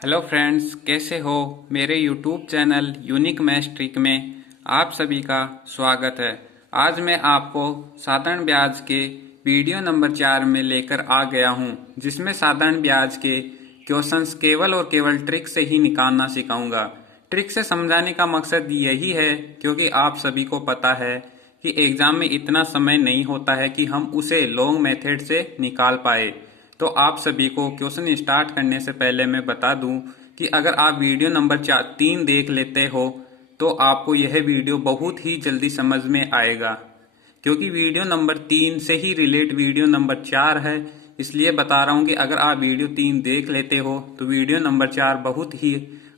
Hello friends, कैसे हो। मेरे YouTube channel unique maths trick में आप सभी का स्वागत है। आज मैं आपको साधारण ब्याज के वीडियो नंबर 4 में लेकर आ गया हूं, जिसमें साधारण ब्याज के क्वेश्चंस केवल और केवल ट्रिक से ही निकालना सिखाऊंगा। ट्रिक से समझाने का मकसद यही है क्योंकि आप सभी को पता है कि एग्जाम में इतना समय नहीं होता है कि हम उसे लॉन्ग मेथड से निकाल पाए। तो आप सभी को क्वेश्चन स्टार्ट करने से पहले मैं बता दूं कि अगर आप वीडियो नंबर 3 देख लेते हो तो आपको यह वीडियो बहुत ही जल्दी समझ में आएगा, क्योंकि वीडियो नंबर 3 से ही रिलेट वीडियो नंबर 4 है। इसलिए बता रहा हूं कि अगर आप वीडियो 3 देख लेते हो तो वीडियो नंबर 4 बहुत ही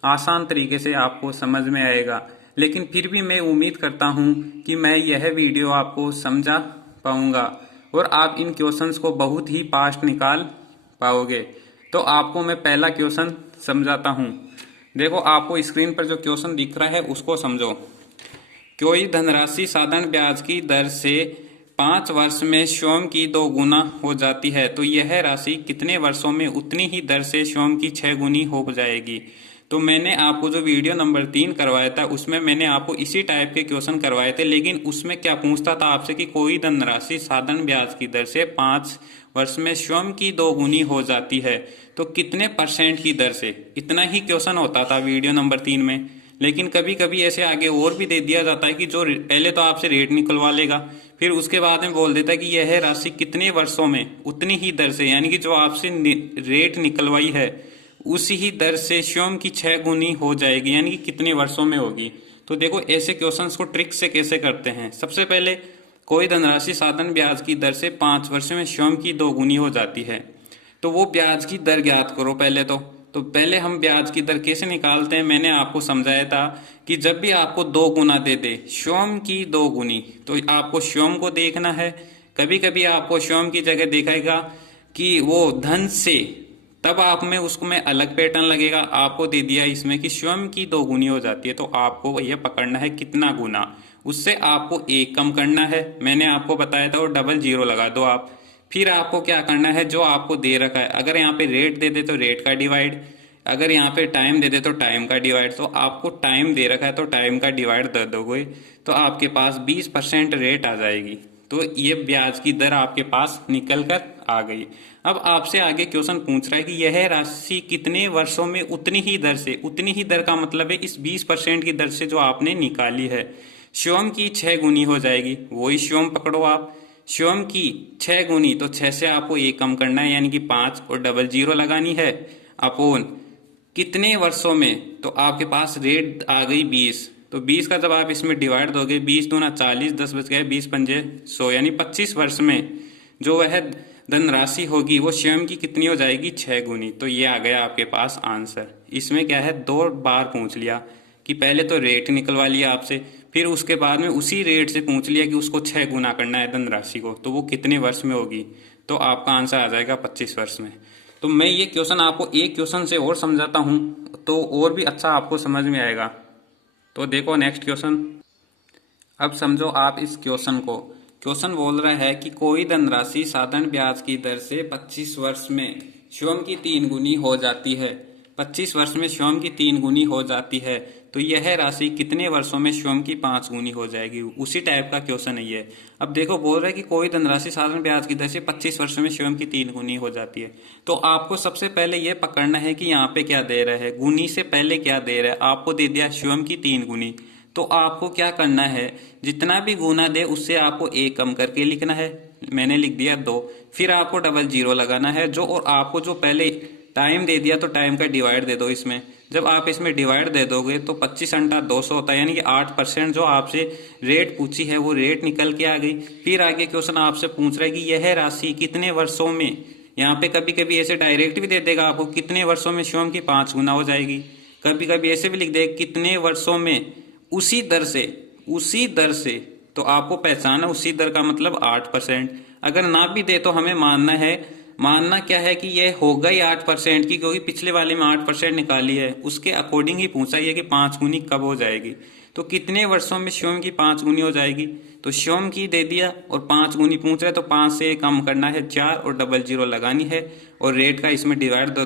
आसान तरीके से आपको समझ में आएगा। लेकिन फिर भी मैं उम्मीद करता हूं कि मैं यह वीडियो आपको समझा पाऊंगा और आप इन क्वेश्चंस को बहुत ही फास्ट निकाल पाओगे। तो आपको मैं पहला क्वेश्चन समझाता हूं। देखो, आपको स्क्रीन पर जो क्वेश्चन दिख रहा है उसको समझो। कोई धनराशि साधारण ब्याज की दर से 5 वर्ष में स्वयं की 2 गुना हो जाती है, तो यह राशि कितने वर्षों में उतनी ही दर से स्वयं की 6 गुनी हो जाएगी। तो मैंने आपको जो वीडियो नंबर 3 करवाया था उसमें मैंने आपको इसी टाइप के क्वेश्चन करवाए थे, लेकिन उसमें क्या पूछता था आपसे कि कोई धनराशि साधारण ब्याज की दर से 5 वर्ष में स्वयं की 2 गुनी हो जाती है, तो कितने परसेंट की दर से। इतना ही क्वेश्चन होता था वीडियो नंबर 3 में। लेकिन कभी कभी ऐसे आगे और भी दे दिया जाता है कि जो पहले तो आपसे रेट निकलवा लेगा, फिर उसके बाद में बोल देता है कि यह राशि कितने वर्षों में उतनी ही दर से, यानी कि जो आपसे रेट निकलवाई है उसी ही दर से स्वयं की 6 गुनी हो जाएगी, यानी कि कितने वर्षों में होगी। तो देखो, ऐसे क्वेश्चंस को ट्रिक से कैसे करते हैं। सबसे पहले, कोई धनराशि साधारण ब्याज की दर से 5 वर्ष में स्वयं की 2 गुनी हो जाती है, तो वो ब्याज की दर ज्ञात करो पहले तो पहले हम ब्याज की दर कैसे निकालते हैं, मैंने आपको समझाया था कि जब भी आपको 2 गुना दे दे, स्वयं की 2 गुनी, तो आपको स्वयं को देखना है। कभी कभी आपको स्वयं की जगह दिखाएगा कि वो धन से, तब आप में उसको में अलग पैटर्न लगेगा। आपको दे दिया इसमें कि स्वयं की 2 गुनी हो जाती है, तो आपको यह पकड़ना है कितना गुना, उससे आपको 1 कम करना है। मैंने आपको बताया था, और डबल जीरो लगा दो आप। फिर आपको क्या करना है, जो आपको दे रखा है, अगर यहाँ पे रेट दे दे तो रेट का डिवाइड, अगर यहाँ पे टाइम दे दे तो टाइम का डिवाइड। तो आपको टाइम दे रखा है तो टाइम का डिवाइड दे दोगे तो आपके पास 20% रेट आ जाएगी। तो ये ब्याज की दर आपके पास निकल कर आ गई। अब आपसे आगे क्वेश्चन पूछ रहा है कि यह राशि कितने वर्षों में उतनी ही दर से, उतनी ही दर का मतलब है इस 20% की दर से जो आपने निकाली है स्वयं की 6 गुनी हो जाएगी। वही स्वयं पकड़ो आप, स्वयं की 6 गुनी, तो 6 से आपको 1 कम करना है यानी कि 5, और डबल जीरो लगानी है अपोन कितने वर्षों में, तो आपके पास रेट आ गई 20। तो 20 का जब आप इसमें डिवाइड दोगे, 20 दूना 40, 10 बच गए, 20 पंजे 100, यानी 25 वर्ष में जो वह धनराशि होगी वो स्वयं की कितनी हो जाएगी, 6 गुनी। तो ये आ गया आपके पास आंसर। इसमें क्या है, 2 बार पूछ लिया कि पहले तो रेट निकलवा लिया आपसे, फिर उसके बाद में उसी रेट से पूछ लिया कि उसको 6 गुना करना है धनराशि को, तो वो कितने वर्ष में होगी। तो आपका आंसर आ जाएगा 25 वर्ष में। तो मैं ये क्वेश्चन आपको एक क्वेश्चन से और समझाता हूँ तो और भी अच्छा आपको समझ में आएगा। तो देखो नेक्स्ट क्वेश्चन। अब समझो आप इस क्वेश्चन को। क्वेश्चन बोल रहा है कि कोई धनराशि साधारण ब्याज की दर से 25 वर्ष में स्वयं की 3 गुनी हो जाती है। 25 वर्ष में स्वयं की 3 गुनी हो जाती है, तो यह राशि कितने वर्षों में स्वयं की 5 गुनी हो जाएगी। उसी टाइप का क्वेश्चन है ये। अब देखो, बोल रहा है कि कोई धनराशि साधारण ब्याज की दर से 25 वर्ष में स्वयं की 3 गुनी हो जाती है। तो आपको सबसे पहले यह पकड़ना है कि यहाँ पे क्या दे रहा है, गुनी से पहले क्या दे रहा है। आपको दे दिया स्वयं की 3 गुनी, तो आपको क्या करना है, जितना भी गुना दे उससे आपको 1 कम करके लिखना है। मैंने लिख दिया 2, फिर आपको डबल जीरो लगाना है जो, और आपको जो पहले टाइम दे दिया तो टाइम का डिवाइड दे दो इसमें। जब आप इसमें डिवाइड दे दोगे तो 25 अंटा 200 होता है, यानी कि 8% जो आपसे रेट पूछी है वो रेट निकल के आ गई। फिर आगे क्वेश्चन आपसे पूछ रहा है कि यह राशि कितने वर्षों में, यहाँ पे कभी कभी ऐसे डायरेक्ट भी दे देगा आपको, कितने वर्षों में स्वयं की 5 गुना हो जाएगी। कभी कभी ऐसे भी लिख देगा कितने वर्षों में उसी दर से, उसी दर से, तो आपको पहचाना उसी दर का मतलब 8%। अगर ना भी दे तो हमें मानना है, मानना क्या है कि यह होगा ही 8% की, क्योंकि पिछले वाले में 8% निकाली है, उसके अकॉर्डिंग ही पूछा है कि 5 गुनी कब हो जाएगी। तो कितने वर्षों में स्वयं की 5 गुनी हो जाएगी, तो स्वयं की दे दिया और 5 गुनी पूछ रहे तो 5 से कम करना है 4 और डबल जीरो लगानी है, और रेट का इसमें डिवाइड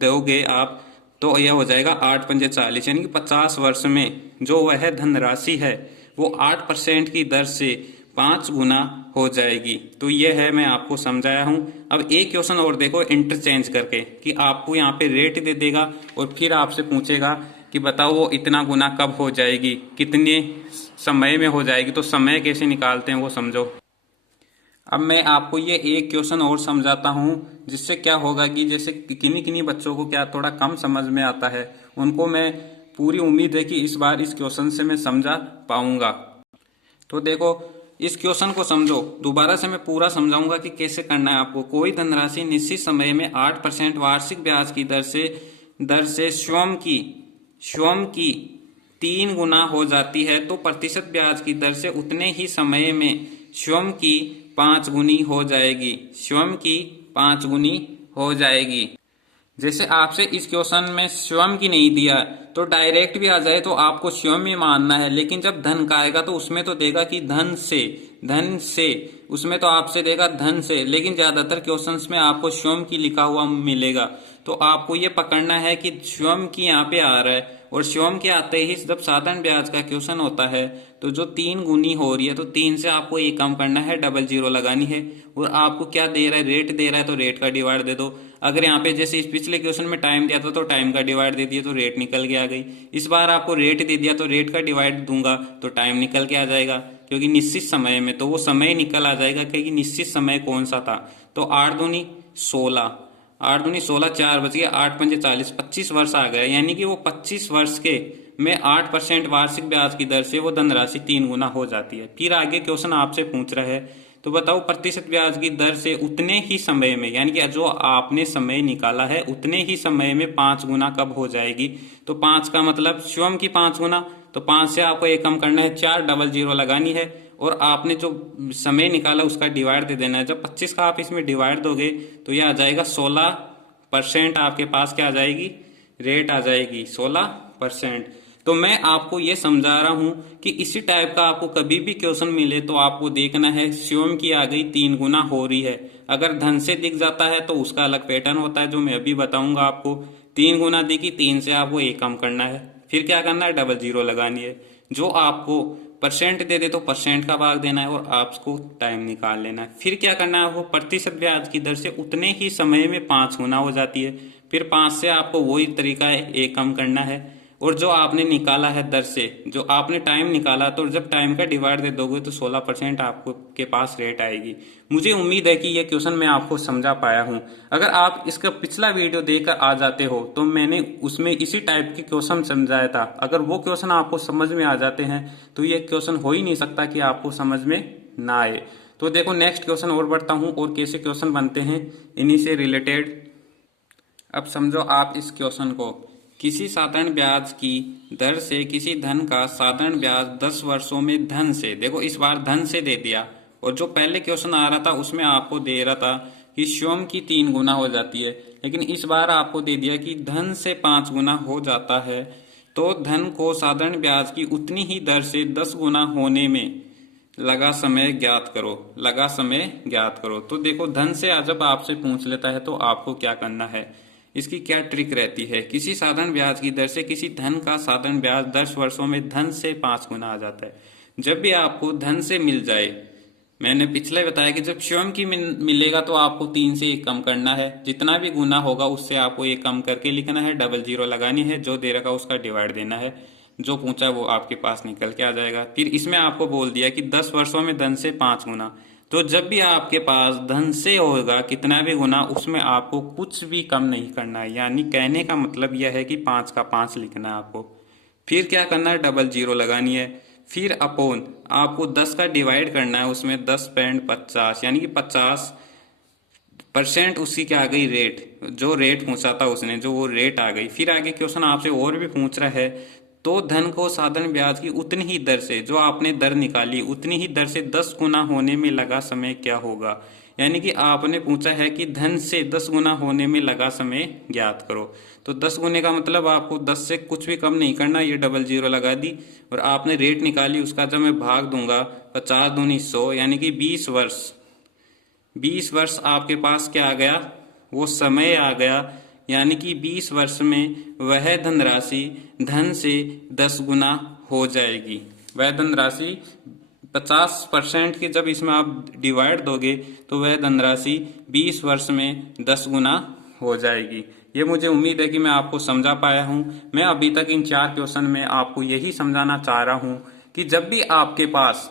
दोगे आप तो यह हो जाएगा 8 पंजे 40, यानी कि 50 वर्ष में जो वह धनराशि है वो 8% की दर से 5 गुना हो जाएगी। तो यह है, मैं आपको समझाया हूं। अब एक क्वेश्चन और देखो इंटरचेंज करके, कि आपको यहाँ पे रेट दे देगा और फिर आपसे पूछेगा कि बताओ वो इतना गुना कब हो जाएगी, कितने समय में हो जाएगी। तो समय कैसे निकालते हैं वो समझो। अब मैं आपको ये एक क्वेश्चन और समझाता हूँ, जिससे क्या होगा कि जैसे किन्हीं किन्हीं बच्चों को क्या थोड़ा कम समझ में आता है, उनको मैं पूरी उम्मीद है कि इस बार इस क्वेश्चन से मैं समझा पाऊंगा। तो देखो इस क्वेश्चन को समझो, दोबारा से मैं पूरा समझाऊंगा कि कैसे करना है आपको। कोई धनराशि निश्चित समय में 8% वार्षिक ब्याज की दर से स्वयं की 3 गुना हो जाती है, तो प्रतिशत ब्याज की दर से उतने ही समय में स्वयं की 5 गुनी हो जाएगी। स्वयं की 5 गुनी हो जाएगी। जैसे आपसे इस क्वेश्चन में स्वयं की नहीं दिया तो डायरेक्ट भी आ जाए तो आपको स्वयं ही मानना है, लेकिन जब धन का आएगा तो उसमें तो देगा कि धन से उसमें तो आपसे देगा धन से, लेकिन ज्यादातर क्वेश्चंस में आपको स्वयं की लिखा हुआ मिलेगा। तो आपको ये पकड़ना है कि स्वयं की यहाँ पे आ रहा है, और स्वयं के आते ही जब साधारण ब्याज का क्वेश्चन होता है तो जो 3 गुनी हो रही है तो 3 से आपको एक कम करना है, डबल जीरो लगानी है। और आपको क्या दे रहा है, रेट दे रहा है तो रेट का डिवाइड दे दो। अगर यहाँ पे जैसे इस पिछले क्वेश्चन में टाइम दिया था तो टाइम का डिवाइड दे दिया तो रेट निकल के आ गई। इस बार आपको रेट दे दिया तो रेट का डिवाइड दूंगा तो टाइम निकल के आ जाएगा, क्योंकि निश्चित समय में तो वो समय निकल आ जाएगा, क्योंकि निश्चित समय कौन सा था। तो 8 दूनी 16, 8 दूनी 16, 4 बच गया, 8 पंजे 40, 25 वर्ष आ गया। यानी कि वो 25 वर्ष के में 8% वार्षिक ब्याज की दर से वो धनराशि 3 गुना हो जाती है। फिर आगे क्वेश्चन आपसे पूछ रहा है, तो बताओ प्रतिशत ब्याज की दर से उतने ही समय में, यानी कि जो आपने समय निकाला है उतने ही समय में 5 गुना कब हो जाएगी। तो 5 का मतलब स्वयं की 5 गुना, तो 5 से आपको एक कम करना है, 4 डबल जीरो लगानी है, और आपने जो समय निकाला उसका डिवाइड दे देना है। जब 25 का आप इसमें डिवाइड दोगे तो यह आ जाएगा 16%, आपके पास क्या आ जाएगी, रेट आ जाएगी 16%। तो मैं आपको ये समझा रहा हूं कि इसी टाइप का आपको कभी भी क्वेश्चन मिले तो आपको देखना है स्वयं की आ गई 3 गुना हो रही है। अगर धन से दिख जाता है तो उसका अलग पैटर्न होता है जो मैं अभी बताऊंगा आपको। 3 गुना दिखी, 3 से आपको एक कम करना है, फिर क्या करना है, डबल जीरो लगानी है। जो आपको परसेंट दे दे तो परसेंट का भाग देना है और आपको टाइम निकाल लेना है। फिर क्या करना है, आपको प्रतिशत ब्याज की दर से उतने ही समय में 5 गुना हो जाती है। फिर 5 से आपको वही तरीका है, एक कम करना है, और जो आपने निकाला है दर से, जो आपने टाइम निकाला, तो जब टाइम का डिवाइड दे दोगे तो 16% आपको के पास रेट आएगी। मुझे उम्मीद है कि यह क्वेश्चन मैं आपको समझा पाया हूं। अगर आप इसका पिछला वीडियो देखकर आ जाते हो तो मैंने उसमें इसी टाइप के क्वेश्चन समझाया था। अगर वो क्वेश्चन आपको समझ में आ जाते हैं तो ये क्वेश्चन हो ही नहीं सकता कि आपको समझ में ना आए। तो देखो नेक्स्ट क्वेश्चन और बढ़ता हूं, और कैसे क्वेश्चन बनते हैं इन्हीं से रिलेटेड। अब समझो आप इस क्वेश्चन को, किसी साधारण ब्याज की दर से किसी धन का साधारण ब्याज 10 वर्षों में धन से, देखो इस बार धन से दे दिया, और जो पहले क्वेश्चन आ रहा था उसमें आपको दे रहा था कि स्वयं की 3 गुना हो जाती है, लेकिन इस बार आपको दे दिया कि धन से 5 गुना हो जाता है। तो धन को साधारण ब्याज की उतनी ही दर से 10 गुना होने में लगा समय ज्ञात करो, लगा समय ज्ञात करो। तो देखो धन से जब आपसे पूछ लेता है तो आपको क्या करना है, इसकी क्या ट्रिक रहती है। किसी साधारण ब्याज की दर से किसी धन का साधारण ब्याज 10 वर्षों में धन से 5 गुना आ जाता है। जब भी आपको धन से मिल जाए, मैंने पिछले बताया कि जब स्वयं की मिलेगा तो आपको 3 से एक कम करना है, जितना भी गुना होगा उससे आपको एक कम करके लिखना है, डबल जीरो लगानी है, जो दे रखा उसका डिवाइड देना है, जो पूछा वो आपके पास निकल के आ जाएगा। फिर इसमें आपको बोल दिया कि 10 वर्षों में धन से 5 गुना, तो जब भी आपके पास धन से होगा कितना भी गुना, उसमें आपको कुछ भी कम नहीं करना है। यानी कहने का मतलब यह है कि 5 का 5 लिखना है आपको। फिर क्या करना है, डबल जीरो लगानी है, फिर अपोन आपको 10 का डिवाइड करना है, उसमें 10.50 यानी कि 50% उसकी क्या आ गई, रेट, जो रेट पूछा था उसने, जो वो रेट आ गई। फिर आगे क्वेश्चन आपसे और भी पूछ रहा है, तो धन को साधारण ब्याज की उतनी ही दर से, जो आपने दर निकाली उतनी ही दर से 10 गुना होने में लगा समय क्या होगा। यानी कि आपने पूछा है कि धन से 10 गुना होने में लगा समय ज्ञात करो। तो 10 गुने का मतलब आपको 10 से कुछ भी कम नहीं करना, ये डबल जीरो लगा दी, और आपने रेट निकाली, उसका जब मैं भाग दूंगा 50 दूनी 100, यानी कि 20 वर्ष, 20 वर्ष आपके पास क्या आ गया, वो समय आ गया। यानी कि 20 वर्ष में वह धनराशि धन से 10 गुना हो जाएगी। वह धनराशि 50% की जब इसमें आप डिवाइड दोगे तो वह धनराशि 20 वर्ष में 10 गुना हो जाएगी। ये मुझे उम्मीद है कि मैं आपको समझा पाया हूँ। मैं अभी तक इन 4 क्वेश्चन में आपको यही समझाना चाह रहा हूँ कि जब भी आपके पास,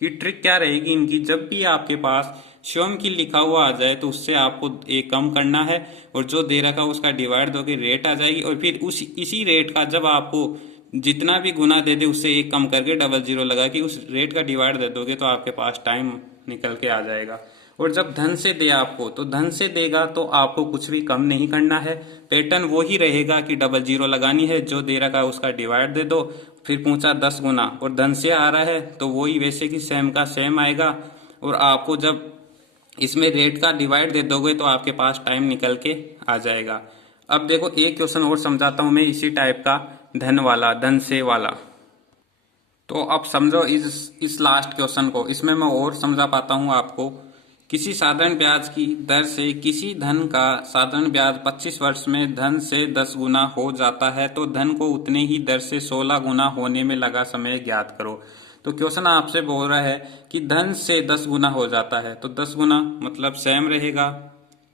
ये ट्रिक क्या रहेगी इनकी, जब भी आपके पास स्वयं की लिखा हुआ आ जाए तो उससे आपको एक कम करना है और जो दे रखा उसका डिवाइड दोगे रेट आ जाएगी, और फिर इसी रेट का जब आपको जितना भी गुना दे दे उससे एक कम करके 00 लगा के उस रेट का डिवाइड दे दोगे तो आपके पास टाइम निकल के आ जाएगा। और जब धन से दे आपको, तो धन से देगा तो आपको कुछ भी कम नहीं करना है, पैटर्न वो ही रहेगा कि 00 लगानी है, जो दे रखा है उसका डिवाइड दे दो, फिर पूछा 10 गुना और धन से आ रहा है तो वही वैसे कि सेम का सेम आएगा। और आपको जब इसमें रेट का डिवाइड दे दोगे तो आपके पास टाइम निकल के आ जाएगा। अब देखो एक क्वेश्चन और समझाता हूं मैं इसी टाइप का, धन वाला, धन से वाला। तो अब समझो इस लास्ट क्वेश्चन को, इसमें मैं और समझा पाता हूं आपको। किसी साधारण ब्याज की दर से किसी धन का साधारण ब्याज 25 वर्ष में धन से 10 गुना हो जाता है, तो धन को उतने ही दर से 16 गुना होने में लगा समय ज्ञात करो। तो क्वेश्चन आपसे बोल रहा है कि धन से 10 गुना हो जाता है, तो 10 गुना मतलब सेम रहेगा,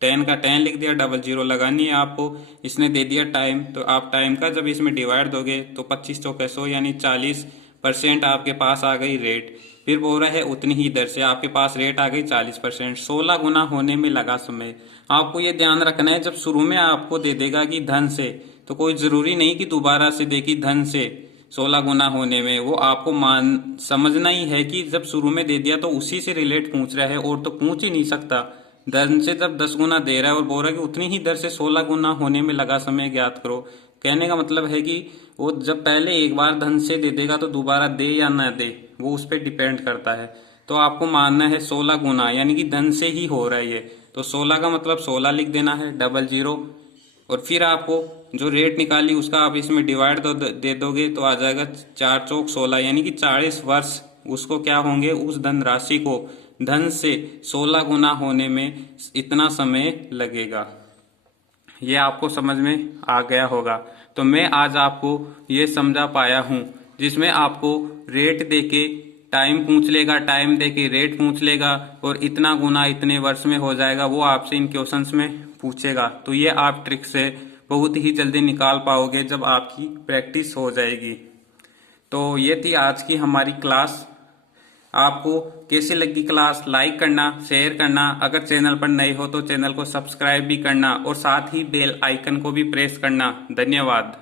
10 का 10 लिख दिया, 00 लगानी है आपको। इसने दे दिया टाइम, तो आप टाइम का जब इसमें डिवाइड दोगे तो 25 चौके 100 यानी 40% आपके पास आ गई रेट। फिर बोल रहा है उतनी ही दर से, आपके पास रेट आ गई 40%, 16 गुना होने में लगा समय। आपको ये ध्यान रखना है जब शुरू में आपको दे देगा कि धन से, तो कोई जरूरी नहीं कि दोबारा से दे कि धन से 16 गुना होने में, वो आपको समझना ही है कि जब शुरू में दे दिया तो उसी से रिलेट पूछ रहा है, और तो पूछ ही नहीं सकता। धन से जब 10 गुना दे रहा है और बोल रहा है कि उतनी ही दर से 16 गुना होने में लगा समय ज्ञात करो, कहने का मतलब है कि वो जब पहले एक बार धन से दे देगा तो दोबारा दे या ना दे वो उस पर डिपेंड करता है। तो आपको मानना है 16 गुना यानी कि धन से ही हो रहा है ये, तो 16 का मतलब 16 लिख देना है, 00, और फिर आपको जो रेट निकाली उसका आप इसमें डिवाइड दे दोगे तो आ जाएगा 4 चौक 16 यानी कि 40 वर्ष उसको क्या होंगे, उस धन राशि को धन से 16 गुना होने में इतना समय लगेगा। ये आपको समझ में आ गया होगा। तो मैं आज आपको ये समझा पाया हूँ, जिसमें आपको रेट देके टाइम पूछ लेगा, टाइम देके रेट पूछ लेगा, और इतना गुना इतने वर्ष में हो जाएगा वो आपसे इन क्वेश्चंस में पूछेगा। तो ये आप ट्रिक से बहुत ही जल्दी निकाल पाओगे जब आपकी प्रैक्टिस हो जाएगी। तो ये थी आज की हमारी क्लास। आपको कैसी लगी क्लास, लाइक करना, शेयर करना, अगर चैनल पर नए हो तो चैनल को सब्सक्राइब भी करना, और साथ ही बेल आइकन को भी प्रेस करना। धन्यवाद।